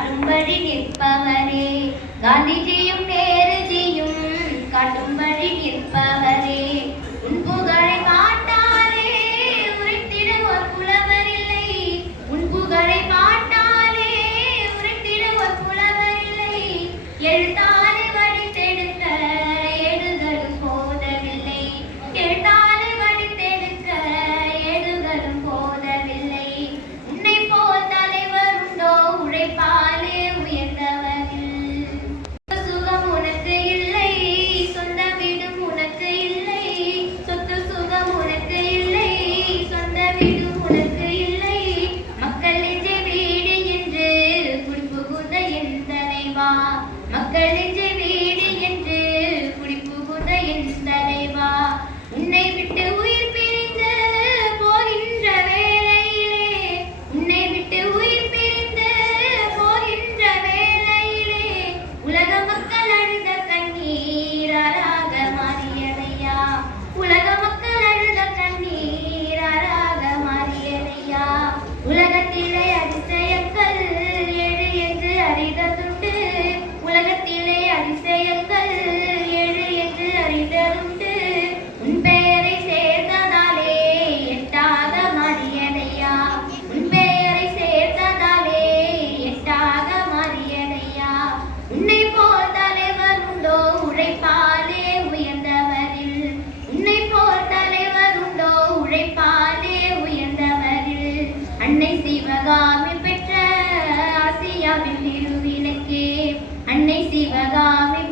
காட்டும்படி நிற்பவரே, காந்திஜியும் நேருஜியும் காட்டும்படி நிற்பவரே. உன் புகழை பாட்டாலே உரைத்திடுவோர் புலவர் இல்லை, உன் புகழை பாட்டாலே உரைத்திடுவோர் புலவர் இல்லை. எழுத்தாலே வடித்தெடுக்க எழுதலும் போதவில்லை, எழுத்தாலே வடித்தெடுக்க எழுதலும் போதவில்லை. உன்னை போல் தலைவர் உண்டோ உழைப்பாலே உயர்ந்தவர்கள். சுகம் உனக்கு இல்லை, சொந்த வீடும் உனக்கு இல்லை, சொத்து சுகம் உனக்கு இல்லை, சொந்த வீடும் உனக்கு இல்லை. மக்கள் நெஞ்சை வீடு என்று குடிபுகுந்த என் தலைவா, மக்கள் நெஞ்சை வீடு என்று குடிபுகுந்த என் தலைவா. உன்னை விட்டு உயிர் பிரிந்து போகின்ற வேளையிலே, உன்னை விட்டு உயிர் பிரிந்து போகின்ற வேளையிலே, உலக மக்கள் அழுத கண்ணீராக மாறியதையா, உலக மக்கள் அழுத கண்ணீராக மாறியதையா. உலகத்திலே அதிசயங்கள் ஏழு என்று அறிந்ததுண்டு, உலகத்திலே அதிசயங்கள் ஏழு என்று அறிந்ததுண்டு. உன் பெயரை சேர்த்ததாலே எட்டாக மாறியதையா, உன் பெயரை சேர்த்ததாலே எட்டாக மாறியதையா. உன்னை போல் தலைவர் உண்டோ உழைப்பாலே உயர்ந்தவரில், உன்னை போல் தலைவர் உண்டோ உழைப்பாலே உயர்ந்தவரில். அன்னை சிவகாமி பெற்ற ஆசியாவின் திருவிளக்கே, அன்னை சிவகாமி